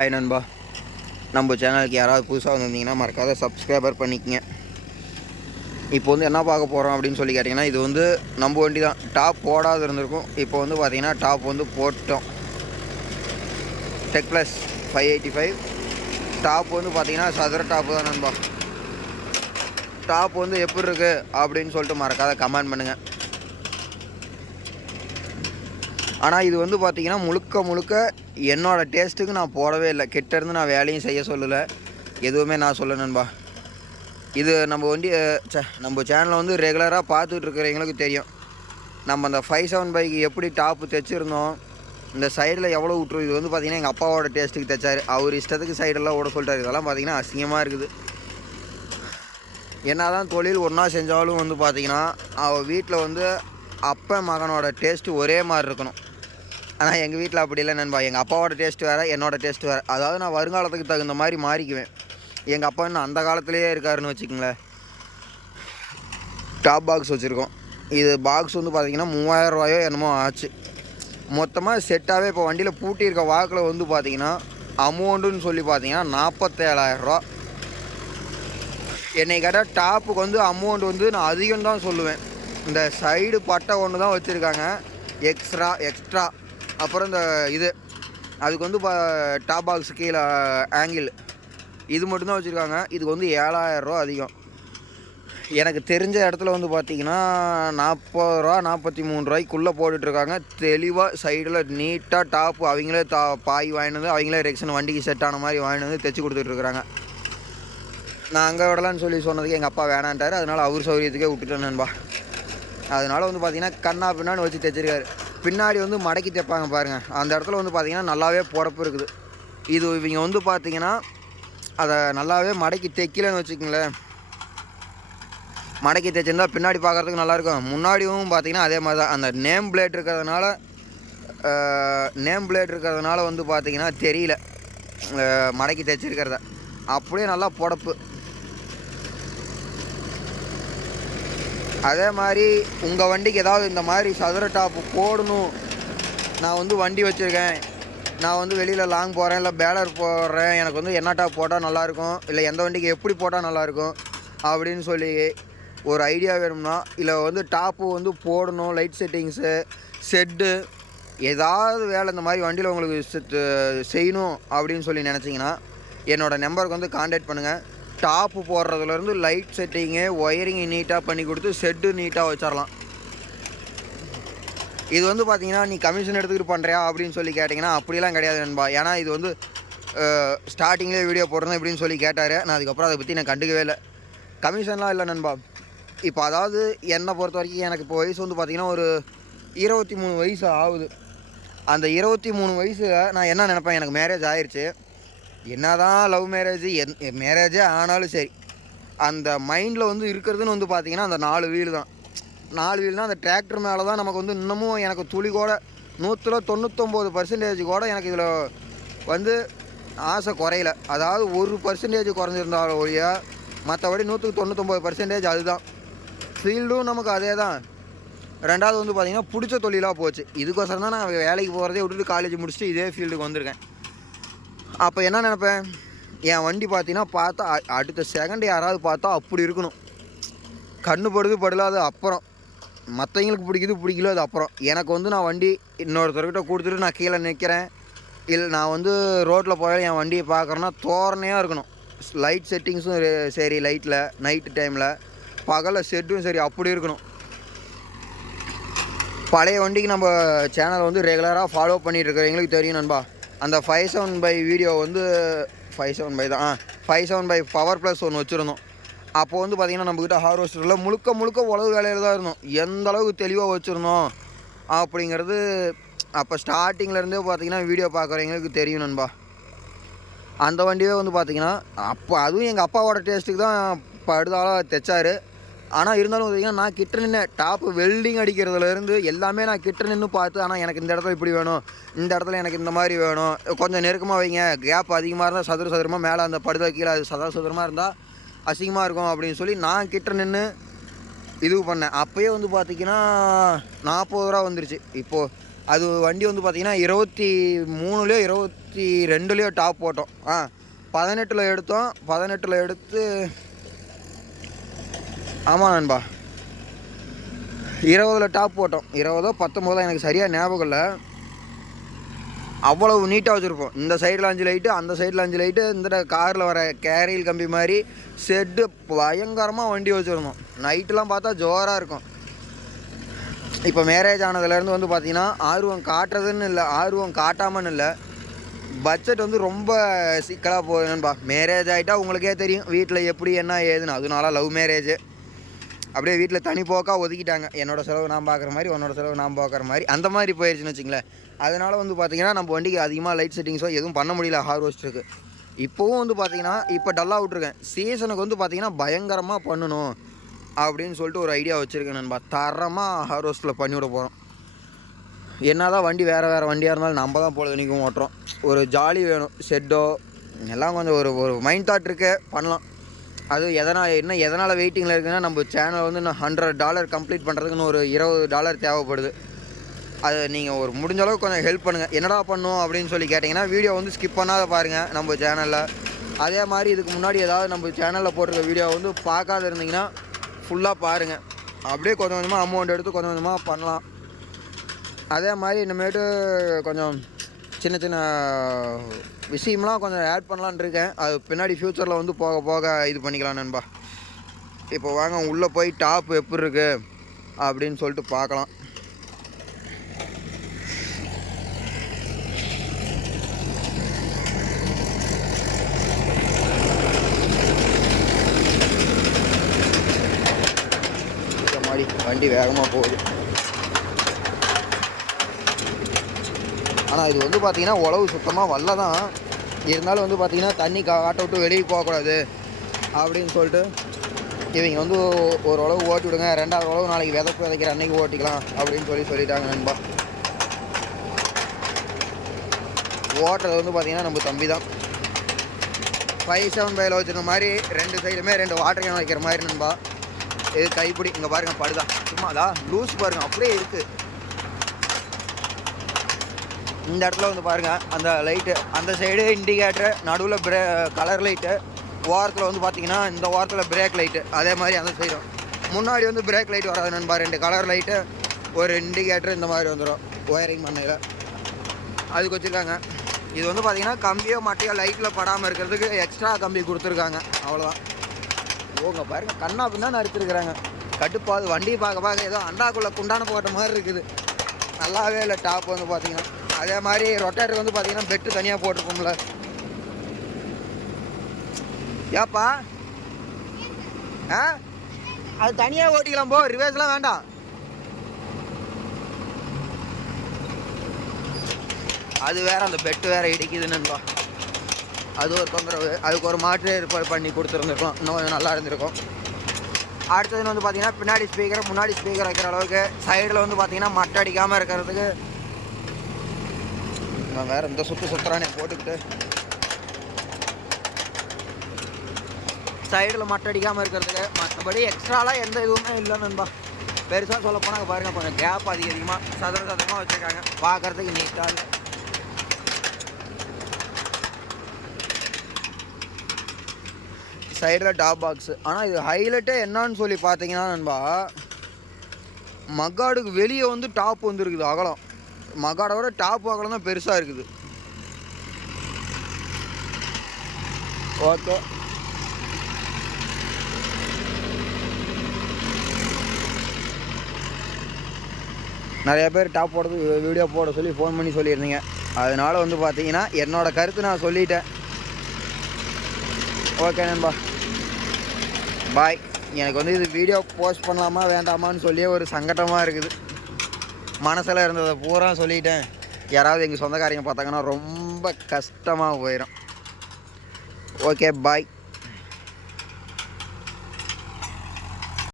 Hi நண்பா. நம்ம சேனலுக்கு யாராவது புதுசாக வந்திருந்தீங்கன்னா மறக்காத சப்ஸ்கிரைபர் பண்ணிக்கங்க. இப்போ வந்து என்ன பார்க்க போகிறோம் அப்படின்னு சொல்லி கேட்டிங்கன்னா இது வந்து நம்ம வண்டி தான். டாப் போடாது இருந்திருக்கும். இப்போ வந்து பார்த்தீங்கன்னா டாப் வந்து போட்டோம். Deck plus five eighty five top வந்து பார்த்தீங்கன்னா சதுர டாப்பு தான் நண்பா. டாப் வந்து எப்படி இருக்குது அப்படின்னு சொல்லிட்டு மறக்காத கமெண்ட் பண்ணுங்கள் ஆனால் இது வந்து பார்த்தீங்கன்னா முழுக்க முழுக்க என்னோடய டேஸ்ட்டுக்கு நான் போடவே இல்லை. கிட்டேருந்து நான் வேலையும் செய்ய சொல்லலை. எதுவுமே நான் சொல்ல நண்பா. இது நம்ம வண்டி நம்ம சேனலை வந்து ரெகுலராக பார்த்துட்டு இருக்கிறவங்களுக்கு தெரியும். நம்ம அந்த ஃபைவ் செவன் பைக்கு எப்படி டாப்பு தைச்சிருந்தோம் இந்த சைடில் எவ்வளோ விட்டுரும் இது வந்து பார்த்தீங்கன்னா எங்கள் அப்பாவோட டேஸ்ட்டுக்கு தைச்சார். அவர் இஷ்டத்துக்கு சைடெல்லாம் ஓட சொல்லிட்டார். இதெல்லாம் பார்த்தீங்கன்னா அசிங்கமாக இருக்குது. என்ன தான் தொழில் ஒன்றா செஞ்சாலும் வந்து பார்த்திங்கன்னா அவள் வீட்டில் வந்து அப்பன் மகனோட டேஸ்ட்டு ஒரே மாதிரி இருக்கணும். ஆனால் எங்கள் வீட்டில் அப்படி இல்லை நண்பா. எங்கள் அப்பாவோட டேஸ்ட் வேறு என்னோடய டேஸ்ட் வேறு. அதாவது நான் வருங்காலத்துக்கு தகுந்த மாதிரி மாறிக்குவேன். எங்கள் அப்பா இன்னும் அந்த காலத்துலேயே இருக்காருன்னு வச்சுக்கோங்களேன். டாப் பாக்ஸ் வச்சுருக்கோம். இது பாக்ஸ் வந்து பார்த்திங்கன்னா மூவாயிரம் ரூபாயோ என்னமோ ஆச்சு. மொத்தமாக செட்டாகவே இப்போ வண்டியில் பூட்டியிருக்க வாக்கில் வந்து பார்த்திங்கன்னா அமௌண்ட்டுன்னு சொல்லி பார்த்தீங்கன்னா நாற்பத்தேழாயிரரூவா என்னை கேட்டால் டாப்புக்கு வந்து அமௌண்ட் வந்து நான் அதிகம் தான் சொல்லுவேன். இந்த சைடு பட்டை ஒன்று தான் வச்சுருக்காங்க. எக்ஸ்ட்ரா எக்ஸ்ட்ரா அப்புறம் இந்த இது அதுக்கு வந்து பா டாப் பாக்ஸ் கீழே ஆங்கிள் இது மட்டும்தான் வச்சுருக்காங்க. இதுக்கு வந்து ஏழாயிரரூவா அதிகம். எனக்கு தெரிஞ்ச இடத்துல வந்து பார்த்தீங்கன்னா நாற்பது ரூபா நாற்பத்தி மூணு ரூபாய்க்குள்ளே போட்டுட்ருக்காங்க. தெளிவாக சைடில் நீட்டாக டாப்பு அவங்களே தா பாய் வாங்கினது வந்து அவங்களே ரெக்ஷன் வண்டிக்கு செட் ஆன மாதிரி வாங்கினது வந்து தைச்சி கொடுத்துட்ருக்குறாங்க. நான் அங்கே விடலான்னு சொல்லி சொன்னதுக்கு எங்கள் அப்பா வேணான்ட்டார். அதனால் அவர் சௌரியத்துக்கே விட்டுட்டேன் நண்பா. அதனால வந்து பார்த்தீங்கன்னா கண்ணா பின்னான்னு வச்சு தைச்சிருக்காரு. பின்னாடி வந்து மடக்கி தைப்பாங்க பாருங்கள் அந்த இடத்துல வந்து பார்த்திங்கன்னா நல்லாவே புடப்பு இருக்குது. இது இவங்க வந்து பார்த்திங்கன்னா அதை நல்லாவே மடக்கி தைக்கலன்னு வச்சுக்கோங்களேன். மடக்கி தைச்சிருந்தா பின்னாடி பார்க்குறதுக்கு நல்லாயிருக்கும். முன்னாடியும் பார்த்திங்கன்னா அதே மாதிரி தான். அந்த நேம் பிளேட் இருக்கிறதுனால நேம் பிளேட் இருக்கிறதுனால வந்து பார்த்தீங்கன்னா தெரியல. மடக்கி தைச்சிருக்கிறத. அப்படியே நல்லா புடப்பு அதே மாதிரி உங்கள் வண்டிக்கு ஏதாவது இந்த மாதிரி சதுர டாப்பு போடணும். நான் வந்து வண்டி வச்சுருக்கேன். நான் வந்து வெளியில் லாங் போகிறேன் இல்லை பேலர் போடுறேன். எனக்கு வந்து என்ன டாப் போட்டால் நல்லாயிருக்கும் இல்லை எந்த வண்டிக்கு எப்படி போட்டால் நல்லாயிருக்கும் அப்படின்னு சொல்லி ஒரு ஐடியா வேணும்னா இல்லை வந்து டாப்பு வந்து போடணும் லைட் செட்டிங்ஸு செட்டு ஏதாவது வேலை இந்த மாதிரி வண்டியில் உங்களுக்கு செ- செய்யணும் அப்படின்னு சொல்லி நினச்சிங்கன்னா என்னோடய நம்பருக்கு வந்து காண்டாக்ட் பண்ணுங்கள் டாப்பு போடுறதுலேருந்து லைட் செட்டிங்கு ஒயரிங் நீட்டாக பண்ணி கொடுத்து செட்டு நீட்டாக வச்சிடலாம் இது வந்து பார்த்தீங்கன்னா நீ கமிஷன் எடுத்துக்கிட்டு பண்ணுறியா அப்படின்னு சொல்லி கேட்டிங்கன்னா அப்படிலாம் கிடையாது நண்பா. ஏன்னா இது வந்து ஸ்டார்டிங்லேயே வீடியோ போடுறேன் இப்படின்னு சொல்லி கேட்டார். நான் அதுக்கப்புறம் அதை பற்றி நான் கண்டுக்கவே இல்லை. கமிஷன்லாம் இல்லை நண்பா. இப்போ அதாவது என்னை பொறுத்த வரைக்கும் எனக்கு இப்போ வயசு வந்து பார்த்திங்கன்னா ஒரு இருபத்தி மூணு வயசு ஆகுது. அந்த இருபத்தி மூணு வயசில் நான் என்ன நினப்பேன் எனக்கு மேரேஜ் ஆயிடுச்சு என்னதான் லவ் மேரேஜ் என் மேரேஜே ஆனாலும் சரி அந்த மைண்டில் வந்து இருக்கிறதுன்னு வந்து பார்த்தீங்கன்னா அந்த நாலு வீல் தான். நாலு வீல்னால் அந்த டிராக்டர் மேலே தான் நமக்கு வந்து இன்னமும் எனக்கு துளி கூட நூற்றில் தொண்ணூத்தொம்பது பர்சன்டேஜ் கூட எனக்கு இதில் வந்து ஆசை குறையல. அதாவது ஒரு பர்சன்டேஜ் குறைஞ்சிருந்தாலும் ஒழிய மற்றபடி நூற்றுக்கு தொண்ணூத்தொம்பது பர்சன்டேஜ் அதுதான். ஃபீல்டும் நமக்கு அதே தான் ரெண்டாவது வந்து பார்த்திங்கன்னா பிடிச்ச தொழிலாக போச்சு. இதுக்கோசரம் தான் நான் வேலைக்கு போகிறதே விட்டுட்டு காலேஜ் முடிச்சுட்டு இதே ஃபீல்டுக்கு வந்திருக்கேன். அப்போ என்ன நினப்பேன்? என் வண்டி பார்த்தீங்கன்னா பார்த்தா அடுத்த செகண்ட் யாராவது பார்த்தா அப்படி இருக்கணும். கண்ணு படுது படலாது அப்புறம். மற்றவங்களுக்கு பிடிக்குது பிடிக்கல அது அப்புறம். எனக்கு வந்து நான் வண்டி இன்னொருத்தர்கிட்ட கொடுத்துட்டு நான் கீழே நிற்கிறேன் இல்லை நான் வந்து ரோட்டில் போய் என் வண்டியை பார்க்குறேன்னா தோரணையாக இருக்கணும். லைட் செட்டிங்ஸும் சரி லைட்டில் நைட்டு டைமில் பகலில் செட்டும் சரி அப்படி இருக்கணும். பழைய வண்டிக்கு நம்ம சேனலை வந்து ரெகுலராக ஃபாலோ பண்ணிட்டு இருக்கிறவங்களுக்கு தெரியும் நண்பா. அந்த ஃபைவ் செவன் பை வீடியோ வந்து ஃபைவ் செவன் பை தான். Five seven by power plus ஒன்று வச்சுருந்தோம். அப்போ வந்து பார்த்திங்கன்னா நம்மக்கிட்ட ஹார்வெஸ்டரில் முழுக்க முழுக்க உழவு வேலையில் தான் இருந்தோம். எந்த அளவுக்கு தெளிவாக வச்சுருந்தோம் அப்படிங்கிறது அப்போ ஸ்டார்டிங்லேருந்தே பார்த்தீங்கன்னா வீடியோ பார்க்குறவங்களுக்கு தெரியும் நண்பா. அந்த வண்டியே வந்து பார்த்திங்கன்னா அப்போ அதுவும் எங்கள் அப்பாவோட டேஸ்ட்டுக்கு தான் படுதாலாக தைச்சாரு. ஆனால் இருந்தாலும் பார்த்தீங்கன்னா நான் கிட்ட நின்று டாப்பு வெல்டிங் அடிக்கிறதுலேருந்து எல்லாமே நான் கிட்ட நின்று பார்த்து ஆனால் எனக்கு இந்த இடத்துல இப்படி வேணும் இந்த இடத்துல எனக்கு இந்த மாதிரி வேணும். கொஞ்சம் நெருக்கமாக வைங்க. கேப் அதிகமாக இருந்தால் சதுர சதுரமாக மேலே அந்த படுதா கீழே அது சதுர சதுரமாக இருந்தால் அசிங்கமாக இருக்கும் அப்படின்னு சொல்லி நான் கிட்ட நின்று இது பண்ணேன். அப்போயே வந்து பார்த்தீங்கன்னா நாற்பது ரூபா வந்துருச்சு. இப்போது அது வண்டி வந்து பார்த்திங்கன்னா இருபத்தி மூணுலேயோ இருபத்தி ரெண்டுலேயோ டாப் போட்டோம். ஆ பதினெட்டில் எடுத்தோம். பதினெட்டில் எடுத்து ஆமாம் நண்பா. இருபதில் டாப் போட்டோம். இருபதோ பத்தொம்போதோ எனக்கு சரியாக ஞாபகம் இல்லை. அவ்வளவு நீட்டாக வச்சுருப்போம். இந்த சைடில் அஞ்சு லைட்டு அந்த சைடில் அஞ்சு லைட்டு இந்த காரில் வர கேரியல் கம்பி மாதிரி செட்டு பயங்கரமாக வண்டி வச்சுருந்தோம். நைட்டெலாம் பார்த்தா ஜோராக இருக்கும். இப்போ மேரேஜ் ஆனதுலேருந்து வந்து பார்த்தீங்கன்னா ஆர்வம் காட்டுறதுன்னு இல்லை ஆர்வம் காட்டாமன்னு இல்லை. பட்ஜெட் வந்து ரொம்ப சிக்கலாக போகுதுன்பா மேரேஜ் ஆகிட்டா உங்களுக்கே தெரியும். வீட்டில் எப்படி என்ன ஏதுன்னு. அதனால லவ் மேரேஜ் அப்படியே வீட்டில் தனி போக்கா ஒதுக்கிட்டாங்க. என்னோட செலவு நான் பார்க்குற மாதிரி உன்னோட செலவு நான் பார்க்குற மாதிரி. அந்த மாதிரி போயிடுச்சுன்னு வச்சுங்களேன். அதனால் வந்து பார்த்தீங்கன்னா நம்ம வண்டிக்கு அதிகமாக லைட் செட்டிங்ஸோ எதுவும் பண்ண முடியல ஹார்வெஸ்ட்டுக்கு இப்போவும் வந்து பார்த்தீங்கன்னா இப்போ டல்லாக விட்ருக்கேன் சீசனுக்கு வந்து பார்த்தீங்கன்னா பயங்கரமாக பண்ணணும் அப்படின்னு சொல்லிட்டு ஒரு ஐடியா வச்சுருக்கேன் நண்பா. தரமாக ஹார்வெஸ்ட்டில் பண்ணிவிட போகிறோம் என்ன தான் வண்டி வேறு வேறு வண்டியாக இருந்தாலும் நம்ம தான் பொழுதுனிக்கும் ஓட்டுறோம். ஒரு ஜாலி வேணும். ஷெட்டோ எல்லாம் கொஞ்சம் ஒரு ஒரு மைண்ட் தாட் இருக்கே பண்ணலாம். அது எதனால் என்ன எதனால் வெயிட்டிங்கில் இருக்குதுன்னா நம்ம சேனல் வந்து இன்னும் ஹண்ட்ரட் டாலர் கம்ப்ளீட் பண்ணுறதுக்குன்னு ஒரு இருபது டாலர் தேவைப்படுது. அது நீங்கள் ஒரு முடிஞ்ச அளவுக்கு கொஞ்சம் ஹெல்ப் பண்ணுங்கள் என்னடா பண்ணும் அப்படின்னு சொல்லி கேட்டிங்கன்னா வீடியோ வந்து ஸ்கிப் பண்ணாத பாருங்கள் நம்ம சேனலில் அதே மாதிரி இதுக்கு முன்னாடி ஏதாவது நம்ம சேனலில் போட்டிருக்க வீடியோ வந்து பார்க்காத இருந்தீங்கன்னா ஃபுல்லாக பாருங்கள் அப்படியே கொஞ்சம் கொஞ்சமாக அமௌண்ட் எடுத்து கொஞ்சம் கொஞ்சமாக பண்ணலாம். அதே மாதிரி இனிமேட்டு கொஞ்சம் சின்ன சின்ன விஷயம்லாம் கொஞ்சம் ஆட் பண்ணலான்னு இருக்கேன். அது பின்னாடி ஃப்யூச்சரில் வந்து போக போக இது பண்ணிக்கலாம் நண்பா. இப்போ வாங்க உள்ளே போய் டாப் எப்படி இருக்கு அப்படின்னு சொல்லிட்டு பார்க்கலாம். வண்டி வேகமாக போகுது. ஆனால் இது வந்து பார்த்தீங்கன்னா உழவு சுத்தமாக வரல தான் இருந்தாலும் வந்து பார்த்தீங்கன்னா தண்ணி கா காட்ட விட்டு வெளியே போகக்கூடாது அப்படின்னு சொல்லிட்டு இவங்க வந்து ஒரு உழவு ஓட்டி விடுங்க ரெண்டாவது உழவு நாளைக்கு விதப்பு விதைக்கிற அன்னைக்கு ஓட்டிக்கலாம் அப்படின்னு சொல்லி சொல்லிட்டாங்க நண்பா. ஓட்டுறது வந்து பார்த்தீங்கன்னா நம்ம தம்பி தான் ஃபைவ் செவன் ஃபைவ்ல வச்சுருக்க மாதிரி ரெண்டு சைடுமே ரெண்டு வாட்டர் கேன் வைக்கிற மாதிரி நண்பா. இது கைப்பிடி இங்கே பாருங்க படுதா. சும்மா அதா லூஸ் பாருங்க அப்படியே இருக்குது இந்த இடத்துல வந்து பாருங்கள் அந்த லைட்டு அந்த சைடு இண்டிகேட்டரு நடுவில் பிரே கலர் லைட்டு ஓரத்தில் வந்து பார்த்தீங்கன்னா இந்த ஓரத்தில் பிரேக் லைட்டு அதே மாதிரி அந்த சைடும் முன்னாடி வந்து பிரேக் லைட் வராது நண்பா ரெண்டு கலர் லைட்டு ஒரு இண்டிகேட்டர் இந்த மாதிரி வந்துடும் ஒயரிங் பண்ணையில். அதுக்கு வச்சுருக்காங்க. இது வந்து பார்த்தீங்கன்னா கம்பியோ மட்டையோ லைட்டில் படாமல் இருக்கிறதுக்கு எக்ஸ்ட்ரா கம்பி கொடுத்துருக்காங்க. அவ்வளோதான் ஓங்க பாருங்க கண்ணா பின்னா நறுத்துருக்குறாங்க கட்டுப்பாது வண்டி பார்க்க பார்க்க ஏதோ அண்டாக்குள்ளே குண்டான போட்ட மாதிரி இருக்குது. நல்லாவே இல்லை டாப் வந்து பார்த்தீங்கன்னா அதே மாதிரி ரொட்டேட்டர் வந்து பார்த்தீங்கன்னா பெட்டு தனியாக போட்டிருப்போம்ல. ஏப்பா? ஆ? அது தனியாக ஓட்டிக்கலாம் போ ரிவேர்ஸ்லாம் வேண்டாம். அது வேற அந்த பெட்டு வேற இடிக்குதுன்னு அது ஒரு தொந்தரவு. அதுக்கு ஒரு மாற்று ஏற்பாடு பண்ணி கொடுத்துருந்துருக்கோம். இன்னும் கொஞ்சம் நல்லா இருந்திருக்கும். அடுத்தது வந்து பார்த்தீங்கன்னா பின்னாடி ஸ்பீக்கர் முன்னாடி ஸ்பீக்கர் வைக்கிற அளவுக்கு சைடில் வந்து பார்த்தீங்கன்னா மட்டை அடிக்காமல் இருக்கிறதுக்கு நான் வேறு இந்த சுற்று சுற்றுறானே போட்டுக்கிட்டு. சைடில் மட்டடிக்காமல் இருக்கிறதுக்கு மற்றபடி எக்ஸ்ட்ராலாம் எந்த இதுவுமே இல்லை நண்பா. பெருசாக சொல்ல போனால் பாருங்கள் கொஞ்சம் கேப் அதிக அதிகமாக சதுர சதுரமாக வச்சுருக்காங்க. பார்க்குறதுக்கு நீட்டாக இல்லை சைடில் டாப் பாக்ஸு ஆனால் இது ஹைலைட்டே என்னான்னு சொல்லி பார்த்தீங்கன்னா நண்பா மக்காடுக்கு வெளியே வந்து டாப் வந்துருக்குது அகலம். மக்காடை விட டாப் வாக்கில் தான் பெருசாக இருக்குது. ஓகே. நிறைய பேர் டாப் போடுறது வீடியோ போட சொல்லி ஃபோன் பண்ணி சொல்லியிருந்தீங்க. அதனால் வந்து பார்த்தீங்கன்னா என்னோட கருத்து நான் சொல்லிட்டேன். ஓகே நண்பா. பாய் எனக்கு வந்து இது வீடியோ போஸ்ட் பண்ணலாமா வேண்டாமான்னு சொல்லியே ஒரு சங்கடமாக இருக்குது. மனசில் இருந்ததை பூரா சொல்லிட்டேன். யாராவது எங்கள் சொந்தக்காரங்க பார்த்தாங்கன்னா ரொம்ப கஷ்டமாக போயிடும் ஓகே பாய்